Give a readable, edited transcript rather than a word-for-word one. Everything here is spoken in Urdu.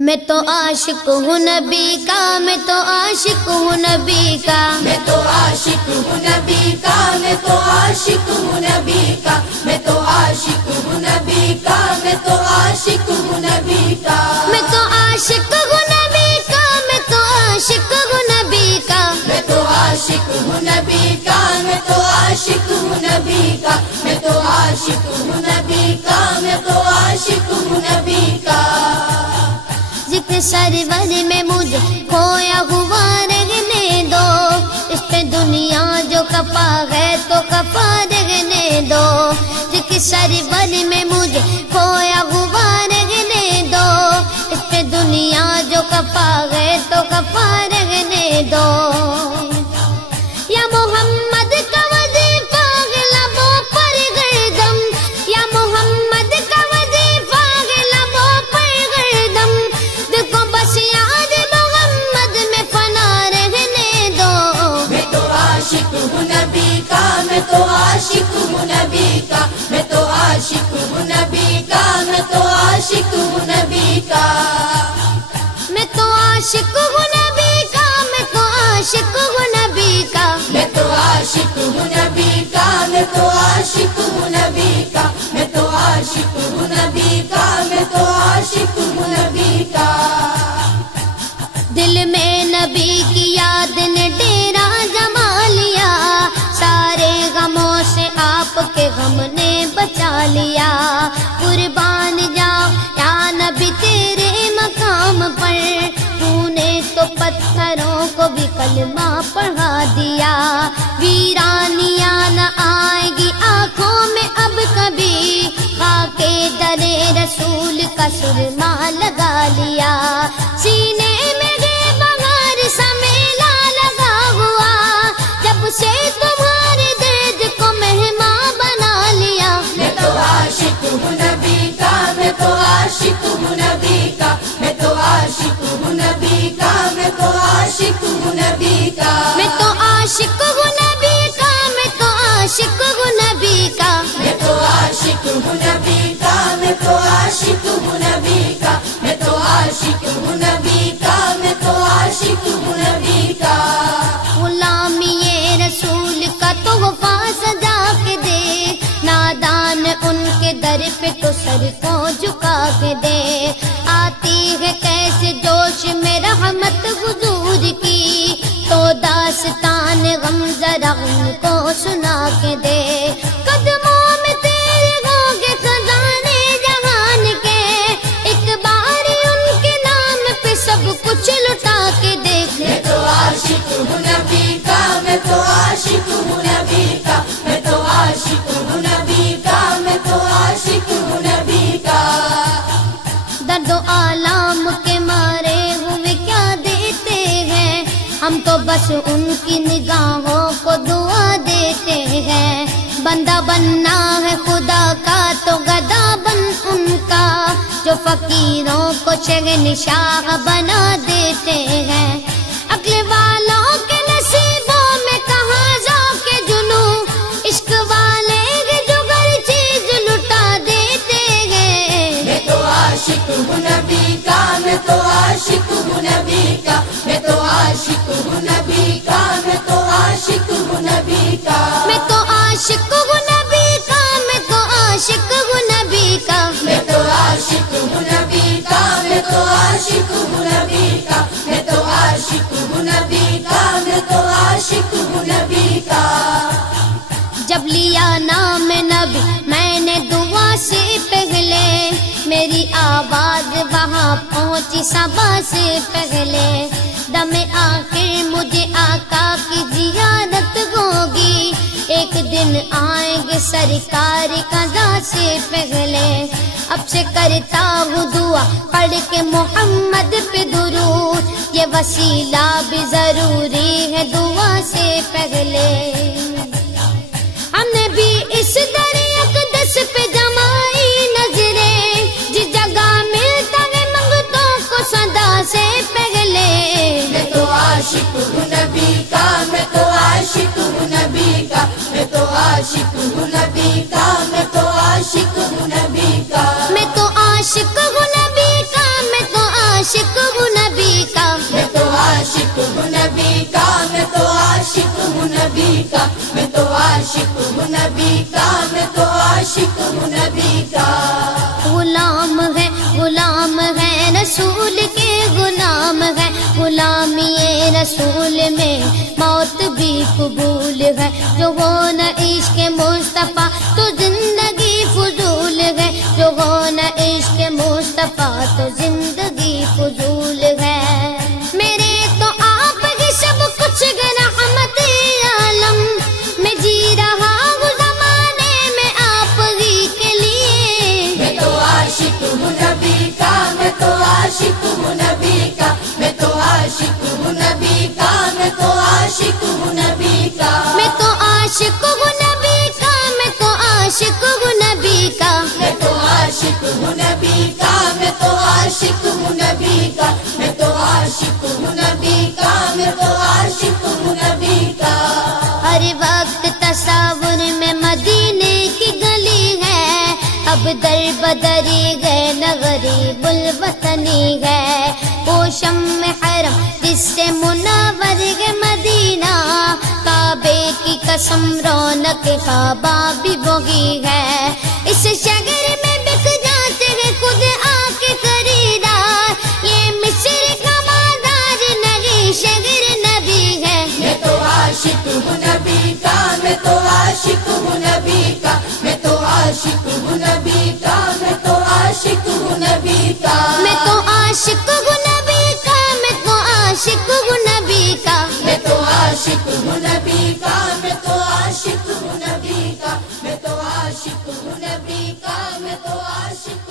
میں تو عاشق ہوں نبی کا، میں تو عاشق ہوں نبی کا، میں تو عاشق ہوں نبی کا، میں تو عاشق ہوں نبی کا، میں تو عاشق ہوں نبی کا، میں تو عاشق ہوں نبی کا، میں تو عاشق ہوں نبی کا، میں تو عاشق ہوں نبی کا، میں تو عاشق ہوں نبی کا، میں تو عاشق ہوں نبی کا، میں تو عاشق ہوں نبی کا، میں تو عاشق ہوں نبی کا، ذکر سرور میں مجھے کھویا ہوا رہنے دو، اس پہ دنیا جو کپا ہے تو کپا رہنے دو، ذکر سرور میں مجھے کھویا ہوا رہنے دو، اس پہ دنیا جو کپا ہے تو کپا رہنے دو، یا محمد کا وظیفہ ہے لبوں پر گردم، یا محمد کا وظیفہ ہے لبوں پر گردم، دیکھو بس یاد محمد میں فنا رہنے دو، میں تو عاشق ہوں نبی کا، میں تو عاشق ہوں نبی کا، میں تو عاشق ہوں نبی کا، میں تو عاشق ہوں نبی کا، میں تو عاشق ہوں نبی کا، میں تو عاشق ہوں نبی کا، میں تو عاشق ہوں نبی کا، میں تو عاشق ہوں نبی کا، میں تو عاشق ہوں نبی کا، میں تو عاشق ہوں نبی کا، دل میں نبی کی یاد نے ڈیرا جما لیا، سارے غموں سے آپ کے غم نے بچا لیا، قربان جاؤ یا نبی تیرے مقام پر، تو نے تو پتھروں کو بھی کلمہ پڑھا دیا، ویرانیاں نہ آئے گی آنکھوں میں اب کبھی، خاک در رسول کا سرما لگا لیا، سینے میں بغیر سمیلا لگا ہوا، جب سے تمہارے درد کو مہمان بنا لیا، میں تو عاشق ہوں نبی کا، میں تو عاشق ہوں نبی کا، میں تو عاشق ہوں نبی کا، میں تو عاشق ہوں نبی کا، میں تو عاشق ہوں نبی کا، میں تو عاشق ہوں نبی کا، میں تو عاشق ہوں نبی کا، میں تو عاشق ہوں نبی کا، میں تو عاشق ہوں نبی کا، میں تو عاشق ہوں نبی کا، غلامی رسول کا تحفہ سجا کے دے، نادان ان کے در پہ تو سر کو جھکا کے دے، آتی ہے کیسے جوش میں رحمت حضور کی، تو داستان غم ذرا ان کو سنا کے دے، قدموں میں تیرے ہوگے خزانے جہان کے، ایک بار ان کے نام پہ سب کچھ لٹا کے دیکھ، میں تو عاشق ہوں نبی کا، میں تو عاشق ہوں نبی کا، میں تو عاشق ہوں نبی کا، میں تو عاشق ہوں نبی کا، درد و آلام کے مارے ہوئے کیا دیتے ہیں، ہم تو بس ان کی نگاہوں کو دعا دیتے ہیں، بندہ بننا ہے خدا کا تو گدا بن ان کا، جو فقیروں کو شہنشاہ بنا دیتے ہیں، عقل والوں کے نصیبوں میں کہاں ذوق جنوں، عشق والے جو ہر چیز لٹا دیتے ہیں، میں تو عاشق ہوں نبی کا، میں تو عاشق ہوں نبی کا، میں تو عاشق ہوں نبی کا، میں تو عاشق ہوں نبی کا، میں تو عاشق ہوں نبی کا، میں تو عاشق ہوں نبی کا، میں تو عاشق ہوں نبی کا، میں تو عاشق ہوں نبی کا، میں تو عاشق ہوں نبی کا، میں تو عاشق ہوں نبی کا، جب لیا نام نبی میں نے دعا سے پہلے، میری آواز وہاں پہنچی صبا سے پہلے، دم آخر مجھے آقا کی زیارت ہوگی، ایک دن آئیں گے سرکار قضا سے پہلے، اب سے کرتا ہوں دعا پڑھ کے محمد پہ درود، یہ وسیلہ بھی ضروری ہے دعا سے پہلے، ہم نے بھی اس در اقدس پہ جمائی نظریں، جس جگہ ملتا ہے منگتوں کو صدا سے پہلے، میں تو عاشق ہوں نبی کا، میں تو عاشق ہوں نبی کا، میں تو عاشق ہوں نبی کا، میں تو عاشق ہوں نبی کا، میں تو عاشق ہوں نبی کا، میں تو عاشق رسول میں موت بھی قبول ہے، جو ہو نہ عشق مصطفیٰ تو زندگی فضول ہے، جو ہو نہ عشق مصطفیٰ تو زندگی فضول ہے۔ میرے تو آپ ہی سب کچھ ہے رحمت عالم، میں جی رہا ہوں زمانے میں آپ ہی کے لیے۔ میں تو عاشق ہوں نبی کا، میں تو عاشق ہوں نبی کا، میں تو عاشق ہوں نبی کا، میں تو عاشق ہوں نبی کا، میں تو عاشق ہوں نبی کا، میں تو عاشق ہوں نبی کا، میں تو عاشق ہوں نبی کا، میں تو عاشق ہوں نبی کا، میں تو عاشق ہوں نبی کا، میں تو عاشق ہوں نبی کا۔ ہر وقت تصور میں مدینے کی گلی ہے، اب در بدری گئے نہ غریب الوطنی ہے، وہ شمع حرم جس سے منور ہے مدینہ، کعبے کی قسم رونق کعبہ بھی وہی ہے، اس شہر میں بک جاتے ہیں خود آ کے خریدار، یہ مصر کا مزار نہیں شہر نبی ہے۔ میں تو عاشق ہوں نبی کا، میں تو عاشق ہوں نبی کا، میں تو عاشق ہوں نبی کا، میں تو عاشق ہوں نبی کا، میں تو عاشق ہوں نبی کا، میں تو عاشق ہوں نبی کا، میں تو عاشق ہوں نبی کا، میں تو عاشق ہوں نبی کا، میں تو عاشق ہوں نبی کا، میں تو عاشق